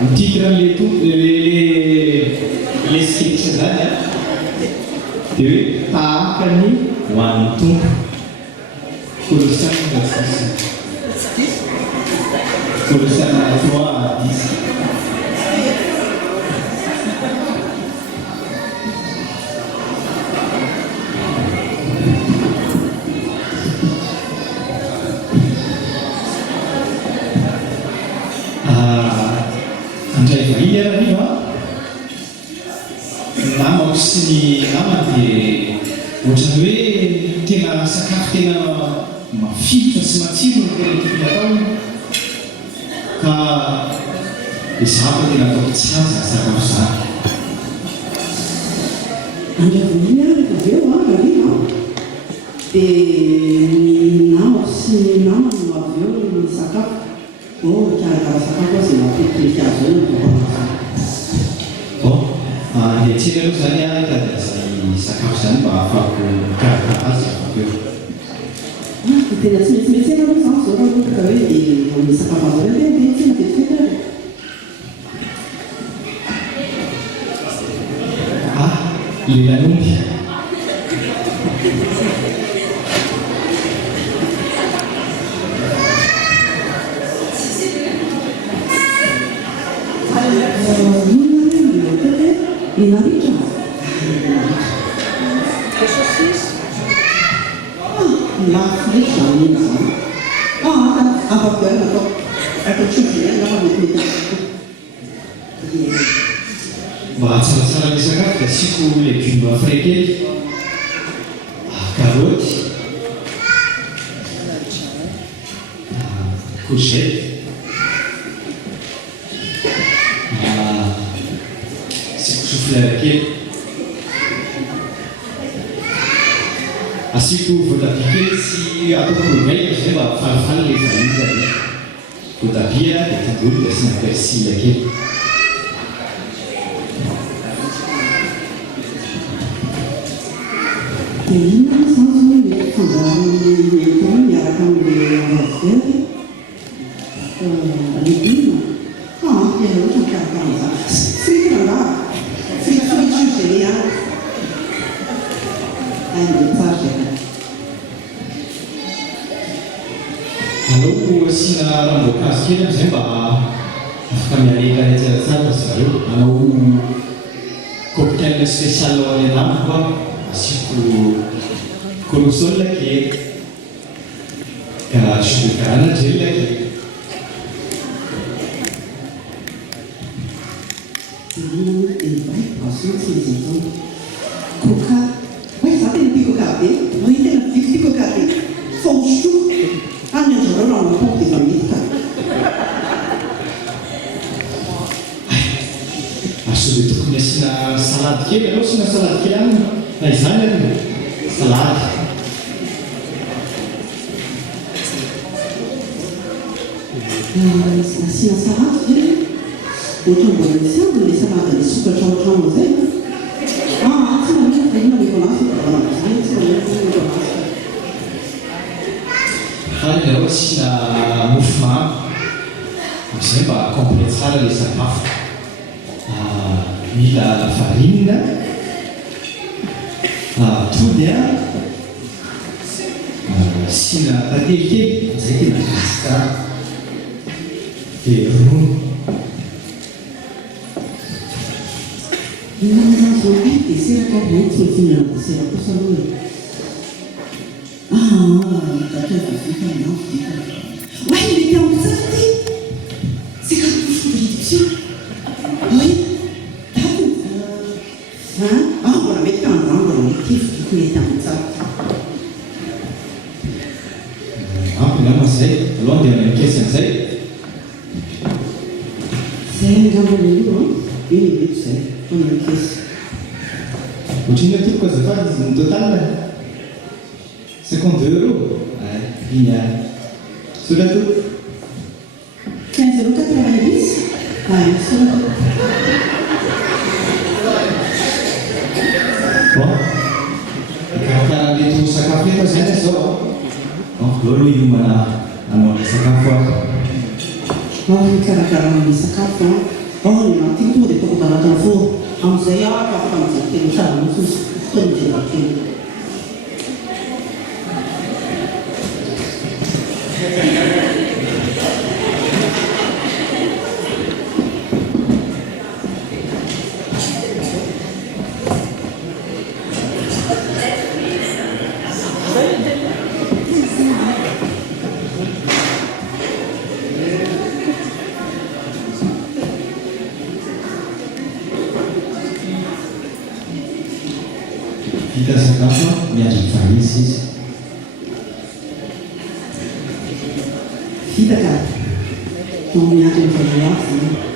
le titre les sketch zany a dia hoe tahakany ho an'ny tompo Colossiens 3:10. Andray vahiny araniva namako sy ny namany dia ohatrany hoe tena sakafo tena mafilotra sy matsiro no tena tokony atao ka izaho tena ataoko tsy aza sakafo izany. Andray vahiny araniva aveo araniva dia ny namako sy ny namany no aveo ny sakafo. Karakara sakafo azy matetika azo eo no bon dia tsika aloha zany a hitady izay sakafo zany mba ahafahako mikarakara azy aveo. tena tsy metsy aloha izany zao raha ohatra ka hoe dia amin'ny sakafo azo eo dia tsena vetivety ary le lanomby Inaritra. Lafo zany izany. Ampapela atao tsofina na mety mba tsaratsara le sakafo dia asiako légume frais kely, carotte, courgette, chou-fleur kely, asiako voatabia kely sy ataoko vaika zay mba falifaly le vanille zany voatabia dia tongolo dia asiana persile kely. dia inona izany zao hoe fangaron'ny entana miaraka amin'le ravavely légume tena ohatra mikarakara izany frity rangaha frity zay ihany ainde tsara zay aleoko asiana ranom-boankazo kely am'izay mba afaka miareka ny tsaratsara zareo. Anao cocktail spécial ho any anamiko a asiako corossol kely ka jus de garana-gel kely. Coca, vai sapere di coca be, non intendo di coca be, fonchu, hanno già un po' di famiglia. Aso dia tokony asiana salady kely aloha asiana salady kely any na izany any salady. Asiana salady zay ohatra mbola misy aby le salady le sokatra ao an-trano zay tsy mametra fa ina mikonasy zany tsy mametra mikonasy. Hany ianao asiana mofomamy am'izay mba complet tsara le sakafo. Mila lafarine, atody a, asiana tantely kely izay tena gasy tsara dia ronono. Inona izany zao hoe desera ka maintsy mety mihinana desera kosa aloha datao vavika anao dika oe mety amiko tsara ty c'est comme une bénédiction oui mbola mety androany mbola mety fidiko mety amiko tsara ampy nama zay aloha dia manikesy an'izay zay angambany io iny mety zay fanakesy ohatriny atoko azafady izy ny total 52 €. Iny solato 15,90 solato. Bon, karakara le sakafo eto zany zao donc leo aloha iomana nanao le sakafo aho mikarakara amin'ny sakafo Olha, tem tudo, estou com a telefone. Vamos aí, vamos tentar, não sei se estamos aqui. Vita sakafo miandry mifanisy izy. Vita ka, no miandry mifanisy.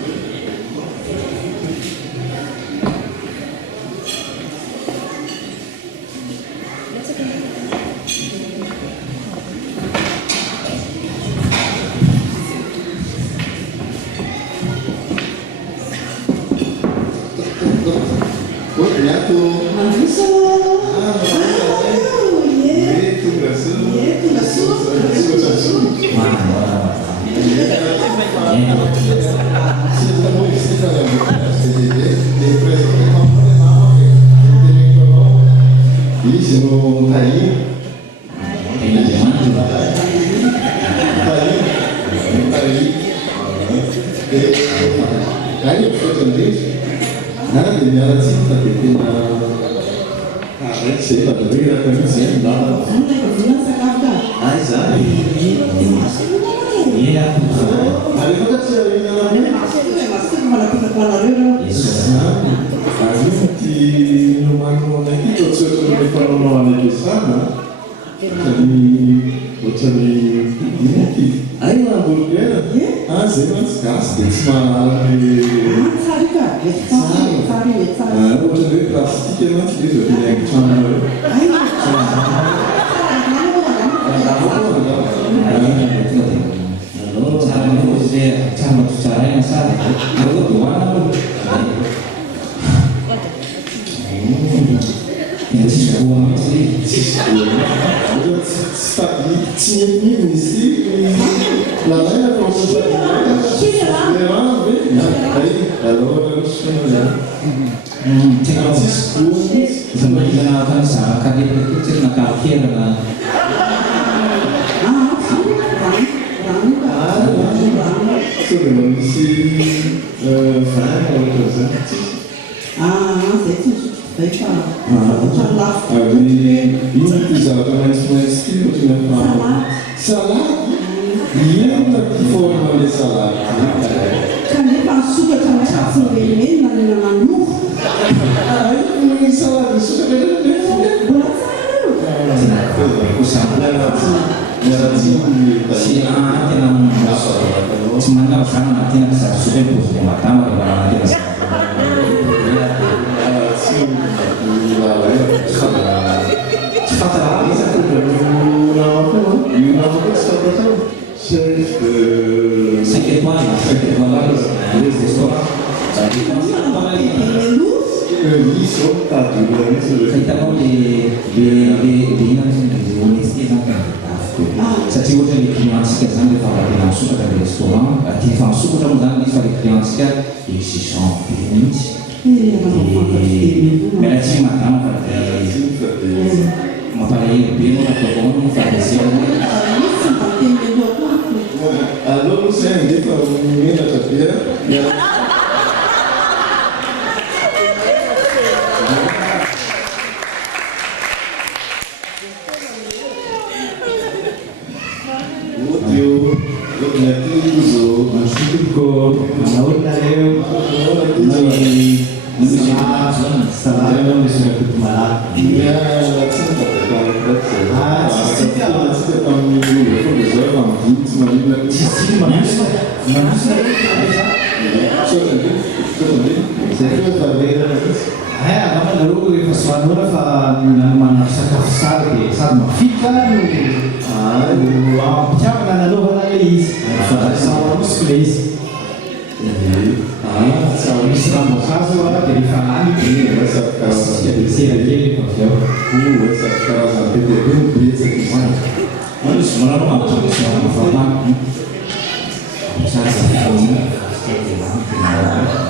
Saya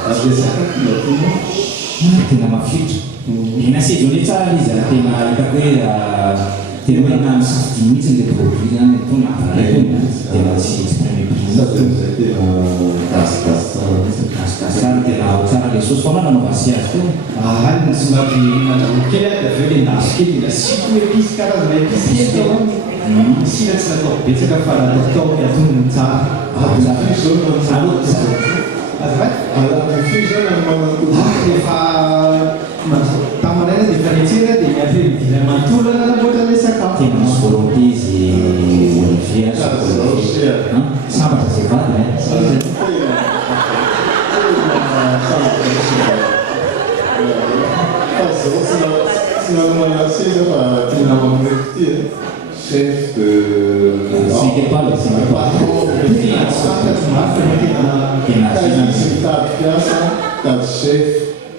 tena mafiotra ina saisonné tsara izy tena hitako hoe tena hoe namisafidy mihitsy le produit zany tona tena tsy premier prix gasy tena tsara le sauce fa mananaovasy azy teo alina somary nandrahoa kely dia aveo le naso kely nasiko épice karazana épice kely teo misina tsy natao betsaka fa natao atonony tsara efa tamanaina dia fanetsena dia miafy vidina mantolana namoatra le sakafo tena misy volonté izy Olivier sambatra zay vady chef de... C'était pas le chef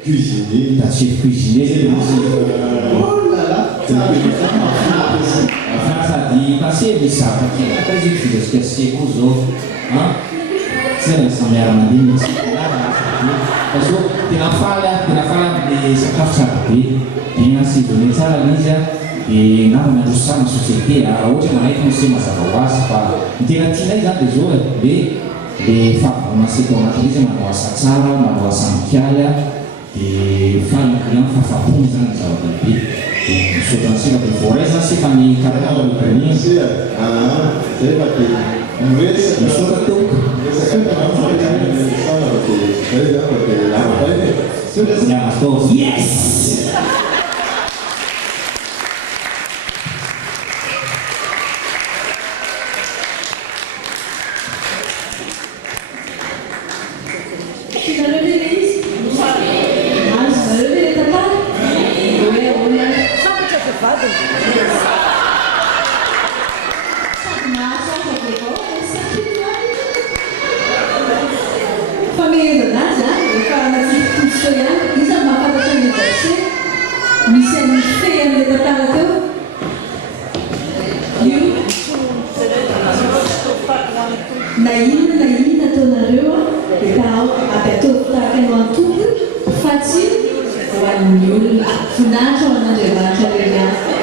cuisinier. Chef cuisinier. Oh là là. Ça dit, passez les sacs. Qui est très utile parce que c'est couso. C'est la mère m'a dit. Parce que tu n'as pas de sakafo tsara be. Ina si donné ça la mise. E namana andro sama société raha ohatra manaiky misy mazava ho azy fa ny tena tianay zany dia zao be le fahavonasika ao anatin'izy manao asa tsara manao asa mikialy dia faly client fafapony zany zava-dehibe dia misaotransika dia voaray zany sika ny karakara lokaniny misaotra toka yes. Naina taonareo dia atao tahaka ny antoky fa tsy ho an'ny olona voninahitra ho an'Andriamanitra rehetra.